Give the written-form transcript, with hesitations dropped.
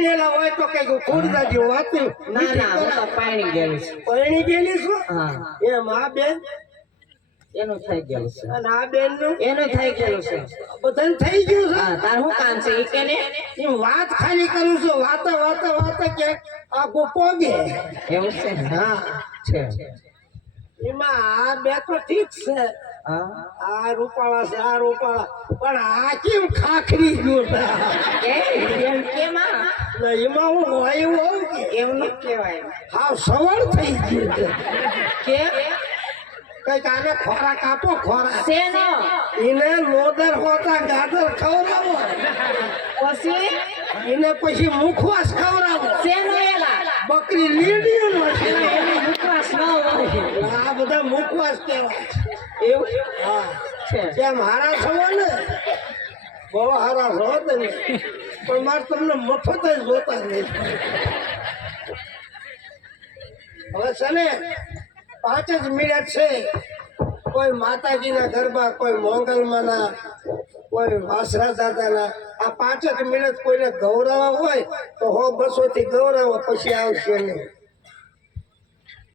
પરણેલા હોય તો કઈ ખોરદા જેવું હતું. ના ના હું તો પાણી ગયેલી છું. પરણી ગયેલી છું હા એમ આ બેન એનું થઈ ગયેલું છે. અને આ બેન નું એનું થઈ ગયેલું છે. બધાને થઈ ગયું છે. હા તાર શું કામ છે એ કે ને એમ વાત ખાલી કરું છું વાતા વાતા વાતા કે આખું પોગે. એવું છે હા છે એમાં આ બે તો ઠીક છે હા આ રૂપાળા છે આ રૂપાળા પણ આ કેમ ખાખરી ગયું છે? એમ કેમાં ને એમાં હું હોય એવું હોઉં કે એવું ન કહેવાય હાવ સવળ થઈ ગયું છે કે કઈક આને ખોરાક આપો ખોરાક શેનો એને લોદર હોતા ગાજર ખવડાવો પછી એને પછી મુખવાસ ખવડાવો શેનો એલા બકરી લીડીઓ નો છે એની મુખવાસ ન હોય આ બધા મુખવાસ કહેવાય. એવું હા છે કેમ હારા છો ને બહુ હારા છો તમે પણ મારે તમને મફત જ જોતા નહીં. હવે છે ને 5 જ મિનિટ છે. કોઈ માતાજીના ગરબા કોઈ મોંગલમાના કોઈ વાસરા દાદાના આ 5 જ મિનિટ કોઈને ગૌરવ હોય તો 100-200 થી ગૌરવ પછી આવશે નહીં.